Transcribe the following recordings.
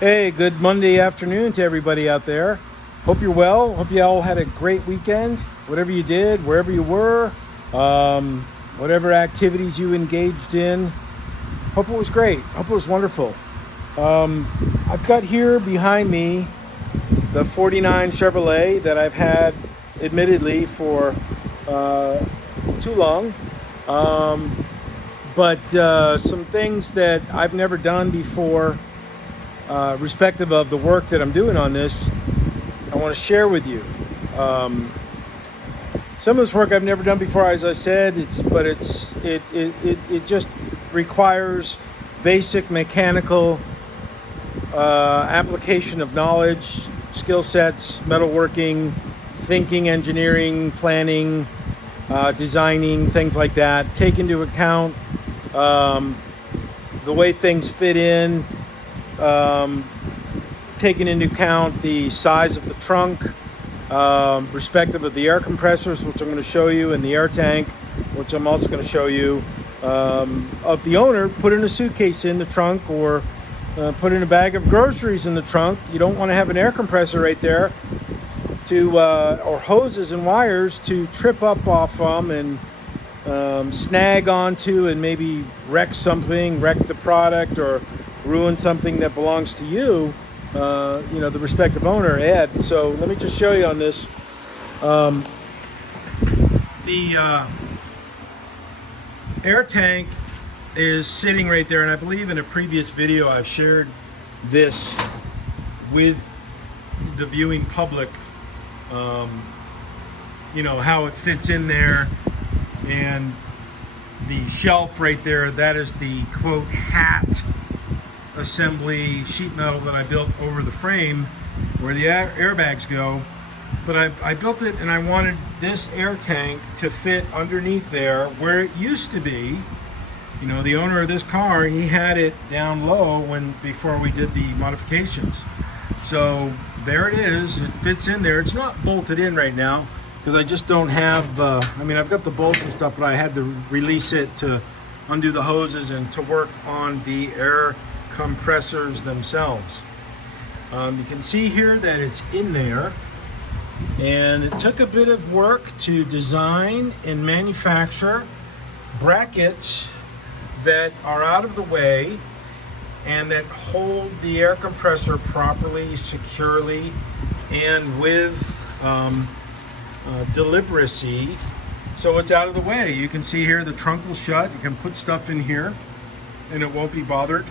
Hey, good Monday afternoon to everybody out there. Hope you're well. Hope you all had a great weekend. Whatever you did, wherever you were, whatever activities you engaged in. Hope it was great. Hope it was wonderful. I've got here behind me the 49 Chevrolet that I've had, admittedly, for too long. But some things that I've never done before, respective of the work that I'm doing on this, I want to share with you. Some of this work I've never done before, as I said, it just requires basic mechanical application of knowledge, skill sets, metalworking, thinking, engineering, planning, designing, things like that. Take into account the way things fit in, taking into account the size of the trunk, respective of the air compressors, which I'm going to show you, and the air tank, which I'm also going to show you, of the owner. Put in a suitcase in the trunk, or put in a bag of groceries in the trunk. You don't want to have an air compressor right there or hoses and wires to trip up off from and snag onto and maybe wreck something, wreck the product, or ruin something that belongs to you, the respective owner, Ed. So let me just show you on this. The air tank is sitting right there, and I believe in a previous video I've shared this with the viewing public, how it fits in there, and the shelf right there, that is the quote hat assembly sheet metal that I built over the frame where the airbags go. But I built it, and I wanted this air tank to fit underneath there where it used to be. The owner of this car, he had it down low before we did the modifications. So there it is. It fits in there. It's not bolted in right now because I just don't have, I've got the bolts and stuff, but I had to release it to undo the hoses and to work on the air compressors themselves. You can see here that it's in there, and it took a bit of work to design and manufacture brackets that are out of the way and that hold the air compressor properly, securely, and with deliberacy, so it's out of the way. You can see here the trunk will shut. You can put stuff in here and it won't be bothered.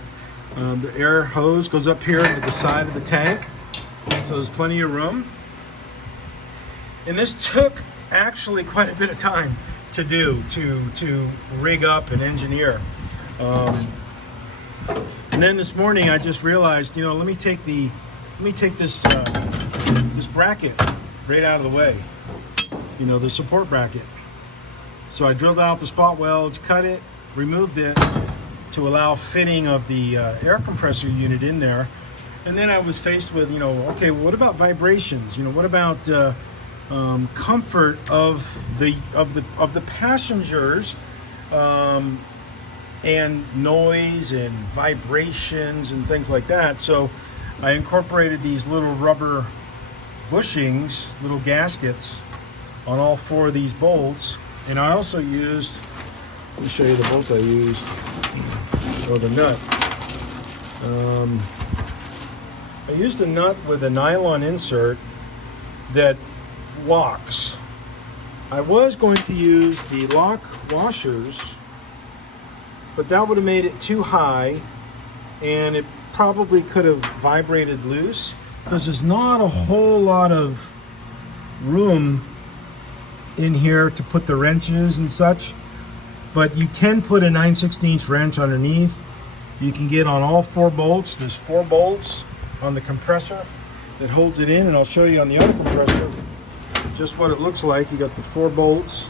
The air hose goes up here into the side of the tank, so there's plenty of room. And this took actually quite a bit of time to do, to rig up and engineer. And then this morning I just realized, let me take this bracket right out of the way, the support bracket. So I drilled out the spot welds, cut it, removed it to allow fitting of the air compressor unit in there. And then I was faced with, okay, what about vibrations? What about comfort of the passengers, and noise and vibrations and things like that. So I incorporated these little rubber bushings, little gaskets, on all four of these bolts. And I also used, let me show you the bolt I used, or the nut. I used a nut with a nylon insert that locks. I was going to use the lock washers, but that would have made it too high, and it probably could have vibrated loose because there's not a whole lot of room in here to put the wrenches and such. But you can put a 9/16 wrench underneath. You can get on all four bolts. There's 4 bolts on the compressor that holds it in, and I'll show you on the other compressor just what it looks like. You got the 4 bolts,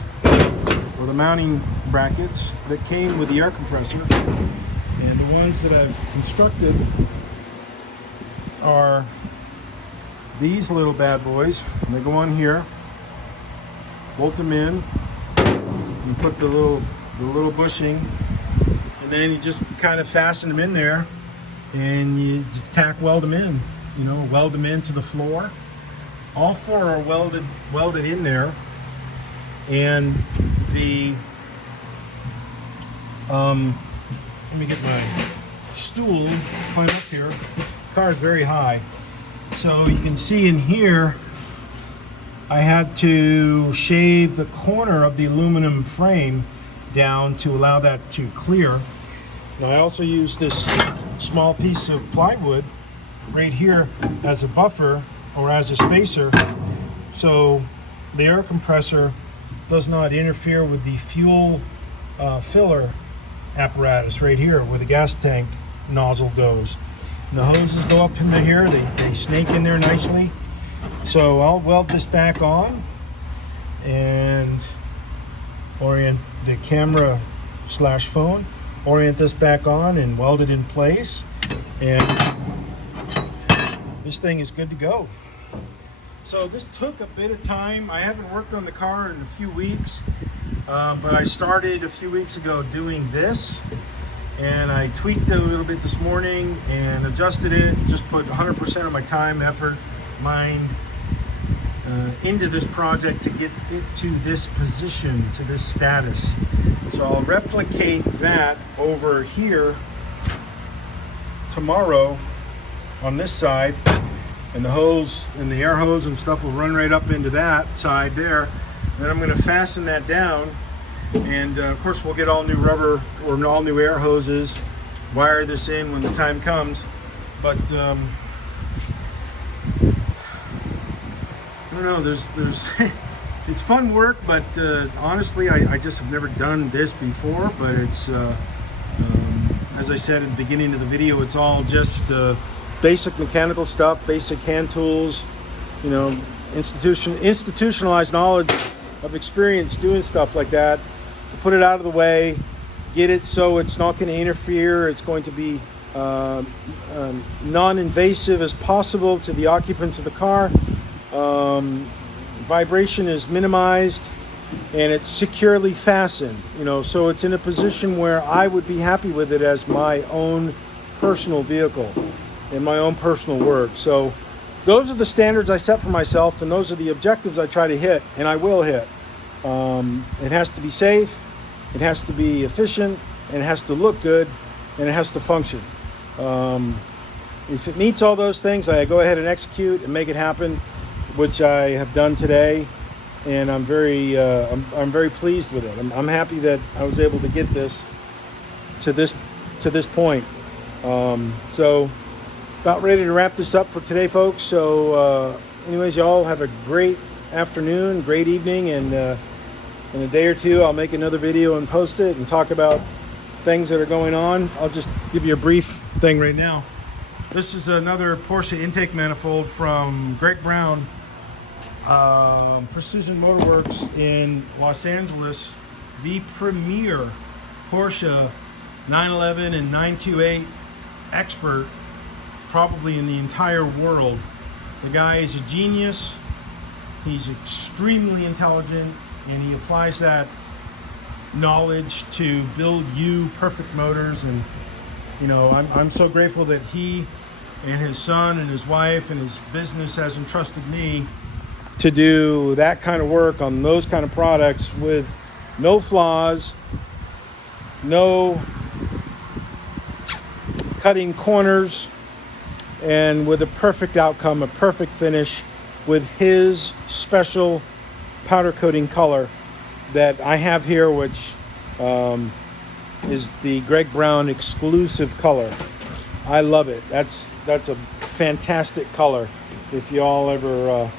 or the mounting brackets that came with the air compressor. And the ones that I've constructed are these little bad boys. And they go on here, bolt them in, and put the little bushing, and then you just kind of fasten them in there. and you just tack weld them in. You know, weld them into the floor. All four are welded in there, and the let me get my stool, climb up here. The car is very high, so you can see in here I had to shave the corner of the aluminum frame down to allow that to clear. Now I also use this small piece of plywood right here as a buffer or as a spacer, so the air compressor does not interfere with the fuel filler apparatus right here where the gas tank nozzle goes. And the hoses go up into here, they snake in there nicely. So I'll weld this back on and orient the camera / phone, orient this back on and weld it in place, and this thing is good to go. So this took a bit of time. I haven't worked on the car in a few weeks, but I started a few weeks ago doing this, and I tweaked it a little bit this morning and adjusted it, just put 100% of my time, effort, mind into this project to get it to this position, to this status. So I'll replicate that over here tomorrow on this side, and the hose and the air hose and stuff will run right up into that side there. Then I'm going to fasten that down, and of course we'll get all new rubber or all new air hoses, wire this in when the time comes. But I don't know, there's it's fun work, but honestly I just have never done this before. But it's as I said at the beginning of the video, it's all just basic mechanical stuff, basic hand tools, you know, institutionalized knowledge of experience doing stuff like that, to put it out of the way, get it so it's not going to interfere, it's going to be non-invasive as possible to the occupants of the car. Vibration is minimized, and it's securely fastened, you know, so it's in a position where I would be happy with it as my own personal vehicle and my own personal work. So those are the standards I set for myself, and those are the objectives I try to hit, and I will hit. It has to be safe, it has to be efficient, and it has to look good, and it has to function. If it meets all those things, I go ahead and execute and make it happen, which I have done today, and I'm very pleased with it. I'm happy that I was able to get this to this point. So about ready to wrap this up for today, folks. So anyways, y'all have a great afternoon, great evening, and in a day or two I'll make another video and post it and talk about things that are going on. I'll just give you a brief thing right now. This is another Porsche intake manifold from Greg Brown, Precision Motorworks in Los Angeles, the premier Porsche 911 and 928 expert probably in the entire world. The guy is a genius. He's extremely intelligent, and he applies that knowledge to build you perfect motors. And you know, I'm so grateful that he and his son and his wife and his business has entrusted me to do that kind of work on those kind of products with no flaws, no cutting corners, and with a perfect outcome, a perfect finish, with his special powder coating color that I have here, which is the Greg Brown exclusive color. I love it. That's a fantastic color. If you all ever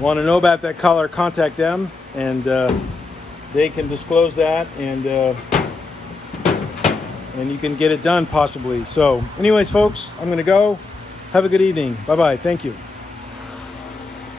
want to know about that color, contact them, and they can disclose that, and you can get it done possibly. So anyways, folks, I'm going to go. Have a good evening. Bye-bye. Thank you.